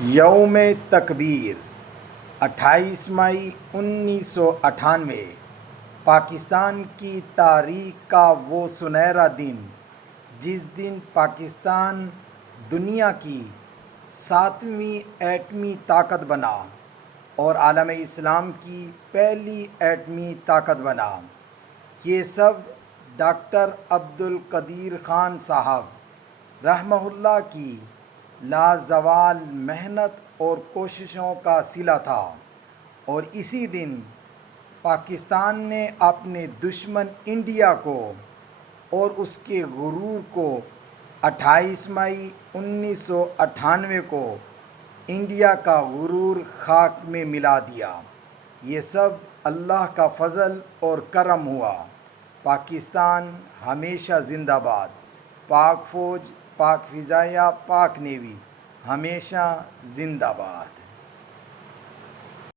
یوم تکبیر 28 مئی 1998 پاکستان کی تاریخ کا وہ سنہرا دن جس دن پاکستان دنیا کی 7ویں ایٹمی طاقت بنا اور عالم اسلام کی پہلی ایٹمی طاقت بنا۔ یہ سب ڈاکٹر عبدالقدیر خان صاحب رحمہ اللہ کی لازوال محنت اور کوششوں کا صلہ تھا، اور اسی دن پاکستان نے اپنے دشمن انڈیا کو اور اس کے غرور کو 28 مئی 1998 کو انڈیا کا غرور خاک میں ملا دیا۔ یہ سب اللہ کا فضل اور کرم ہوا۔ پاکستان ہمیشہ زندہ باد۔ پاک فوج، پاک فضائیہ، پاک نیوی ہمیشہ زندہ باد۔